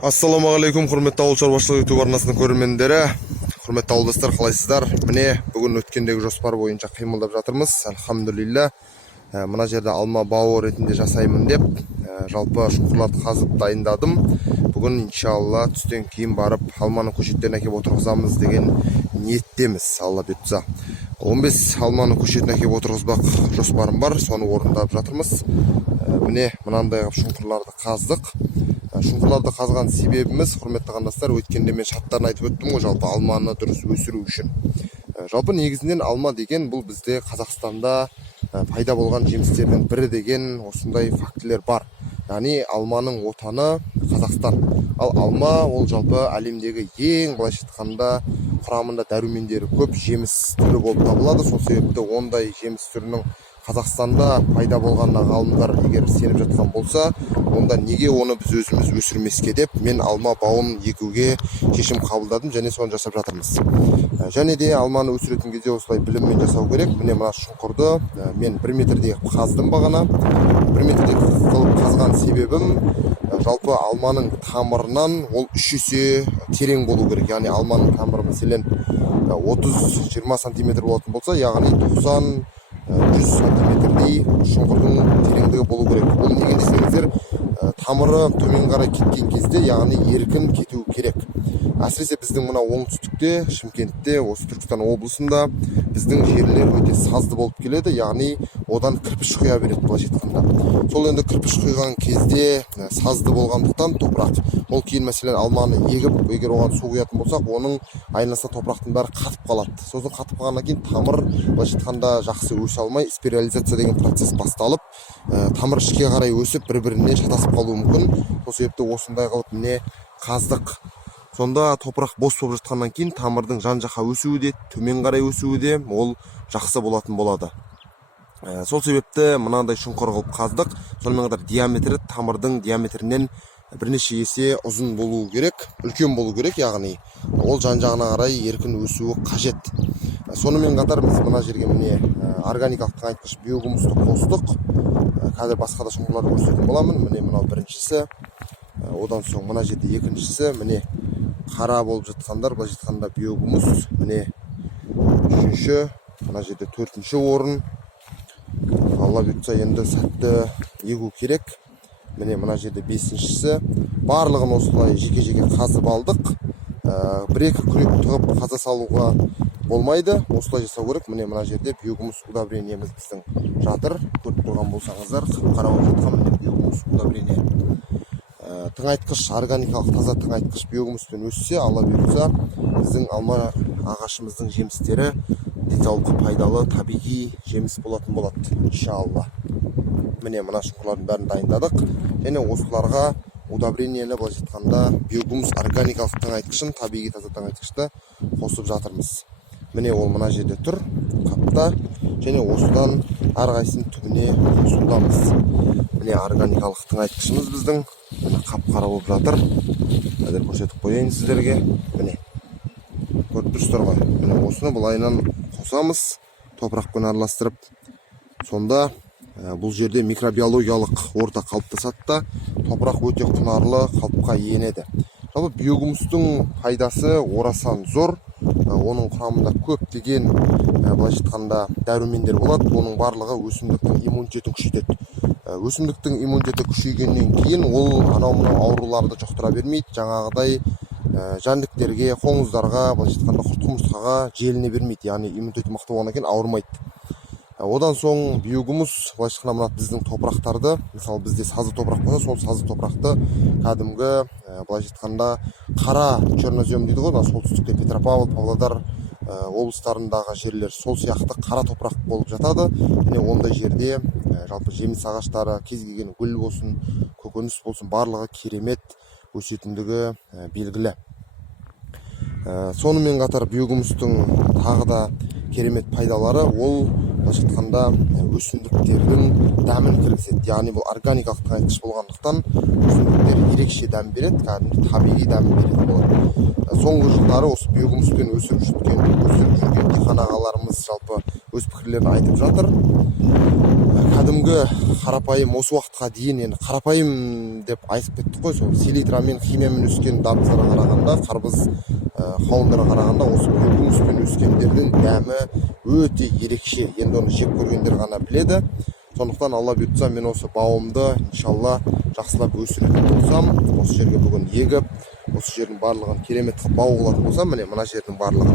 Ассалаумағалейкум, құрметті ауыл шаруашылығы YouTube арнасының көрермендері. Құрметті ауылдастар, қалайсыздар? Міне, бүгін өткендегі жоспар бойынша қимылдап жатырмыз. Альхамдулилля. Мына жерде алма бауы ретінде жасаймын деп, жалпы шұңқырларды қазып дайындадым. Бүгін иншалла түстен кейін барып алманы көшеттерін әкеп отырғызамыз деген ниеттеміз, алла бұйыртса. 15 алманы көшетін әкеп отырғызбақ жоспарым бар, соны орындап жатырмыз. Міне, мынандай шұңқырларды қаздық. Шұңқырларды қазған себебіміз, құрметті қандастар, өткенде мен шарттарын айтып өттім ғой, жалпы алманы дұрыс өсіру үшін. Жалпы негізінен алма деген бұл бізде Қазақстанда пайда болған жемістердің бірі деген осындай фактілер бар. Яғни алманың отаны Қазақстан. Ал алма ол жалпы әлемдегі ең, былайша айтқанда, құрамында дәрумендері көп жеміс түрі болып табылады. Сол себепті ондай жеміс түрінің Қазақстанда пайда болғанына ғалымдар егер сеніп жатқан болса, онда неге оны біз өзіміз өсірмеске деп, мен алма бауын егуге шешім қабылдадым, және соны жасап жатырмыз. Және де алманы өсіретін кезде осылай біліммен жасау керек. Міне мына шұңқырды мен 1 метрдей қаздым бағана. 1 метрдей қылып қазған себебім, жалпы алманың тамырынан ол 3 есе терең болу керек. Яғни алманың тамыры мәселен 30-20 сантиметр болатын болса, яғни 90-100 сантиметрдей шұңқырдың тереңдігі болу керек. Бұл неге десеңіздер, тамыры төмен қарай кеткен кезде, яғни еркін кету керек. Әсіресе біздің мына оңтүстікте, Шымкентте, осы Түркістан облысында біздің жерлер өте сазды болып келеді, яғни одан кірпіш құя береді, былайша айтқанда. Сол енді кірпіш құйған кезде сазды болғандықтан топырақ, ол кейін мәселен алманы егіп, егер оған су құятын болсақ, оның айналасында топырақтың бәрі қатып қалады. Сосын қатып қалғаннан кейін тамыр, былайша айтқанда, жақсы өсе алмай, спирализация деген процесс басталып, тамыр ішке қарай өсіп, бір-біріне шатасып қалуы мүмкін. Сол себепті осындай қылып міне қаздық. Сонда топырақ бос болып жатқаннан кейін тамырдың жан-жаққа өсуі де, төмен қарай өсуі де ол жақсы болатын болады. Сол себепті мынандай шұңқыр қылып қаздық. Сонымен қатар диаметрі тамырдың диаметрінен бірнеше есе ұзын болу керек, үлкен болу керек, яғни ол жан-жағына қарай еркін өсуі қажет. Сонымен қатар біз мына жерге міне органикалық тыңайтқыш биогумусты қостық. Қазір басқа да шұңқырларды көрсететін боламын. Міне мынау біріншісі, одан соң мына жерде екіншісі, міне қара болып жатқандар, былайша айтқанда биогумус, міне үшінші, мына жерде төртінші орын. Алла бұйыртса енді сәтті егу керек. Міне мына жерде бесіншісі. Барлығын осылай жеке-жеке қазып алдық. Бір-екі күрек тығып қаза салуға болмайды, осылай жасау керек. Міне мына жерде биогумус удобрениеміз біздің жатыр. Көріп тұрған болсаңыздар, қап-қара болып жатқан міне биогумус удобрение. Тыңайтқыш, органикалық таза тыңайтқыш биогумуспен өссе, алла бұйыртса, біздің алма ағашымыздың жемістері денсаулыққа пайдалы табиғи жеміс болатын болады, иншалла. Міне мына шұңқырлардың бәрін дайындадық, және осыларға удобрениелі, былайша айтқанда, биогумус органикалық тыңайтқышын, табиғи таза тыңайтқышты қосып жатырмыз. Міне ол мына жерде тұр, қапта, және осыдан әрқайсының түбіне қосудамыз. Міне органикалық тыңайтқышымыз біздің қап-қара болып жатыр. Қазір көрсетіп қояйын сіздерге. Міне көріп тұрсыздар ғой. Міне осыны былайынан қосамыз, топырақпен араластырып. Сонда бұл жерде микробиологиялық орта қалыптасады да, топырақ өте құнарлы қалыпқа енеді. Жалпы биогумустың пайдасы орасан зор. Оның құрамында көптеген, былайша айтқанда, дәрумендер болады. Оның барлығы өсімдіктің иммунитетін күшейтеді. Өсімдіктің иммунитеті күшейгеннен кейін ол анау-мынау ауруларды жұқтыра бермейді. Жаңағыдай жәндіктерге, қоңыздарға, былайша айтқанда, құрт-құмырсқаға желіне бермейді. Яғни иммунитеті мықты болғаннан кейін ауырмайды. Одан соң биогумус, былайша айтқанда, біздің топырақтарды, мысалы бізде сазды топырақ болса, сол сазды топырақты кәдімгі, былайша айтқанда, қара чернозем дейді ғой, солтүстікте Петропавл, Павлодар облыстарындағы жерлер сол сияқты қара топырақ болып жатады. Міне ондай жерде жалпы жеміс ағаштары, кез келген гүл болсын, көкөніс болсын, барлығы керемет өсетіндігі белгілі. Сонымен қатар биогумустың тағы да керемет пайдалары, ол былайша айтқанда өсімдіктердің дәмін кіргізеді. Яғни бұл органикалық тыңайтқыш болғандықтан өсімдіктер ерекше дәм береді, кәдімгі табиғи дәм береді болады. Соңғы жылдары осы биогумуспен өсіріп жүрген диқан ағаларымыз жалпы өз пікірлерін айтып жатыр. Кәдімгі қарапайым осы уақытқа дейін енді қарапайым деп айтып кеттік қой, сол селитрамен, химиямен өскен дабыздарға қарағанда, қарбыз қауындарға қарағанда осы биогумуспен өскендердің дәмі өте ерекше. Енді оны жеп көргендер ғана біледі. Сондықтан Алла бұйыртса мен осы бауымды иншалла жақсылап өсіретін болсам, осы жерге бүгін егіп, осы жердің барлығын керемет қылып бау қылатын болсам, міне мына жердің барлығын.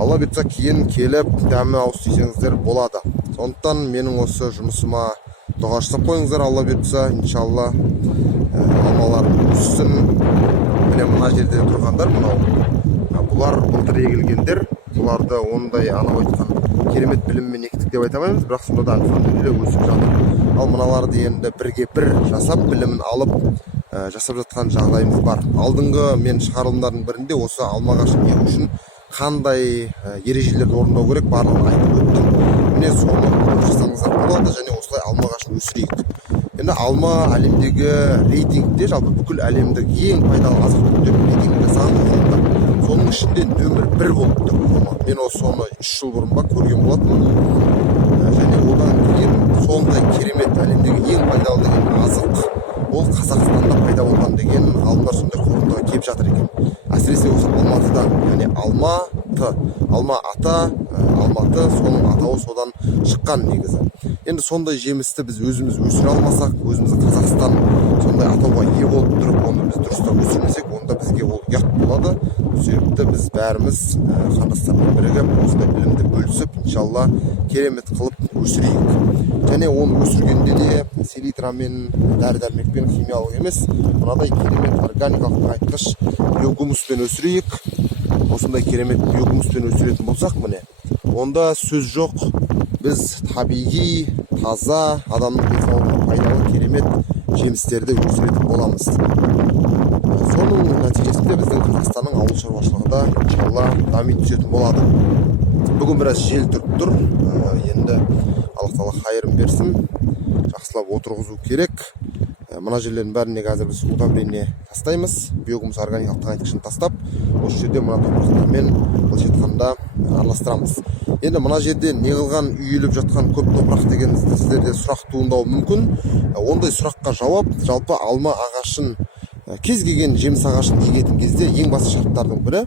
Алла бұйыртса кейін келіп дәмі ауыз тисеңіздер болады. Сондықтан менің осы жұмысыма дұға жасап қойыңыздар. Алла бұйыртса иншалла алмаларым өссін. Міне мына жерде тұрғандар, мынау бұлар былтыр егілгендер. Бұларды ондай анау айтқан керемет біліммен ектік деп айта алмаймыз, бірақ сонда да альхамдулилля өсіп жатыр. Ал мыналарды енді бірге бір жасап, білімін алып жасап жатқан жағдайымыз бар. Алдыңғы мен шығарылымдардың бірінде осы алма ағашын егу үшін қандай ережелерді орындау керек барлығын айтып өттім. Міне соны жасаңыздар болады және осылай алма ағашын өсірейік. Енді алма әлемдегі рейтингте жалпы бүкіл әлемдік ең пайдалы азық-түлік деп рейтинг жасаған ғалымдар. Соның ішінде нөмір 1 болып тұр алма. Мен соны 3 жыл бұрын көрген болатынмын. Және одан кейін сондай керемет әлемдегі ең пайдалы деген азық ол Қазақстанда пайда болған деген ғалымдар сондай қорытындыға келіп жатыр екен. Әсіресе осы Алматыда, яғни Алматы, соның атауы содан шыққан негізі. Енді сондай жемісті біз өзіміз өсіре алмасақ, өзіміздің Қазақстан сондай атауға ие болып тұрып, оны біз дұрыстап өсірмесек, онда бізге ол ұят болады. Сол себепті біз бәріміз қандастармен бірігіп, осындай білімді бөлісіп, иншалла керемет қылып өсірейік. Және оны өсіргенде де селитрамен, дәрі-дәрмекпен, химиялық емес, мынадай керемет органикалық тыңайтқыш биогумуспен өсірейік. Осындай керемет биогумуспен өсіретін болсақ, міне, онда сөз жоқ. Біз табиғи, таза, адамның денсаулығына пайдалы керемет жемістерді өсіретін боламыз. Соның нәтижесінде біздің Қазақстанның ауыл шаруашылығы да иншалла дами түсетін болады. Бүгін біраз жел тұрып тұр. Енді Аллах тағала хайырын берсін. Жақсылап отырғызу керек. Мына жерлердің бәріне қазір біз удобрение тастаймыз. Биогумус органикалық тыңайтқышын тастап, осы жерде мына топырақтармен былайша айтқанда араластырамыз. Енді мына жерде неғылған үйіліп жатқан көп топырақ деген сіздерде сұрақ туындауы мүмкін. Ондай сұраққа жауап, жалпы алма ағашын, кез келген жеміс ағашын егетін кезде ең басты шарттардың бірі,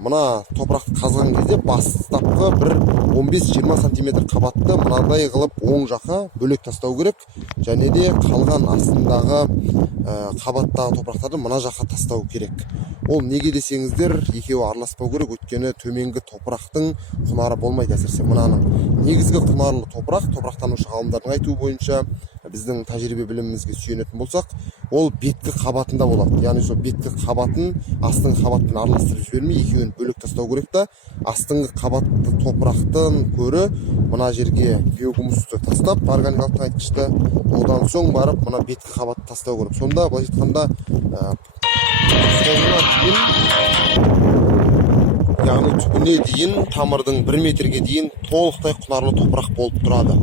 мына топырақты қазған кезде бастапқы бір 15-20 см қабатты мынадай қылып оң жаққа бөлек тастау керек, және де қалған астындағы қабаттағы топырақтарды мына жаққа тастау керек. Ол неге десеңіздер, екеуі араласпау керек, өйткені төменгі топырақтың құнары болмайды. Әсіресе мынаның негізгі құнарлы топырақтанушы ғалымдардың айтуы бойынша, біздің тәжірибе білімімізге сүйенетін болсақ, ол беткі қабатында болады. Яғни сол беткі қабатын астыңғы қабатпен араластырып жібермей, екеуін бөлек тастау керек та, астыңғы қабатты топырақтан көрі мына жерге биогумусты тастап, органикалық тыңайтқышты, одан соң барып мына беткі қабатты тастау керек. Сонда былайша айтқанда соңына дейін, яғни түбіне дейін, тамырдың 1 метрге дейін толықтай құнарлы топырақ болып тұрады.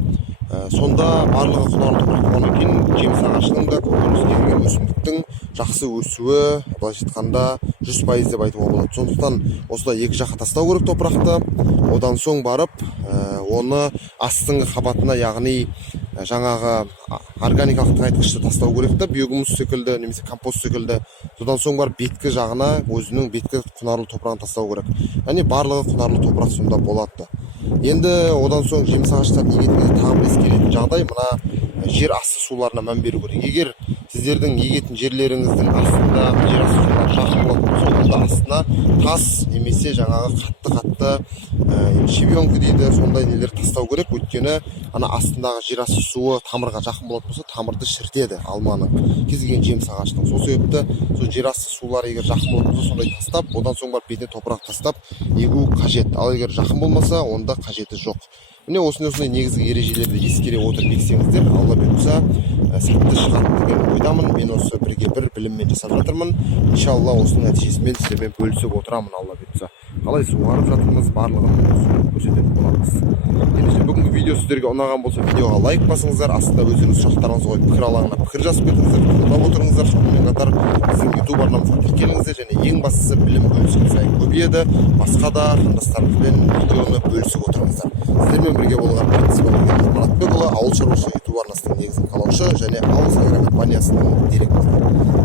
Сонда барлығы құнарлы топырақ болғаннан кейін жеміс ағашының да көкөністегі өсімдіктің жақсы өсуі былайша айтқанда 100% деп айтуға болады. Сондықтан осылай екі жаққа тастау керек топырақты. Одан соң барып оны астыңғы қабатына, яғни жаңағы органикалық тыңайтқышты тастау керек та, биогумус секілді немесе компост секілді. Содан соң барып беткі жағына өзінің беткі құнарлы топырағын тастау керек. Яғни барлығы құнарлы топырақ сонда болады. Енді одан соң жеміс ағаштарын егетінде тағы бір ескеретін жағдай, мына жер асты суларына мән беру керек. Егер сіздердің егетін жерлеріңіздің астында жер асты сулары жақын болатын болса, онда астына тас немесе жаңағы қатты щебенка дейді, сондай нелер тастау керек. Өйткені ана астындағы жер асты суы тамырға жақын болатын болса, тамырды шіртеді алманың, кез келген жеміс ағашының. Сол себепті сол жер асты сулары егер жақын болатын болса, сондай тастап, одан соң барып бетіне топырақ тастап егу қажет. Ал егер жақын болмаса, онда қажеті жоқ. Міне осындай негізгі ережелерді ескере отырып ексеңіздер, Алла бұйыртса сәтті шығады деген ойдамын. Мен осы бірге бір біліммен жасап жатырмын. Иншалла осының нәтижесімен сіздермен бөлісіп отырамын, Алла бұйыртса. қалай суғарып жатырмыз, барлығын көрсететін боламыз. Ендеше бүгінгі видео сіздерге ұнаған болса, видеоға лайк басыңыздар, астында өздеріңіз сұрақтарыңызды қойып пікір алаңына пікір жазып беріңіздер, қолдап отырыңыздар. Сонымен қатар біздің YouTube арнамызға тіркеліңіздер және ең бастысы білім бөлісіңіз көбейеді. Басқа да қандастарымызбен видеоны бөлісіп отырыңыздар. Сіздермен бірге болған Принципиалды Маратбекұлы, ауыл шаруашылығы YouTube арнасының негізін қалаушы және ауыз агрокомпаниясының директоры.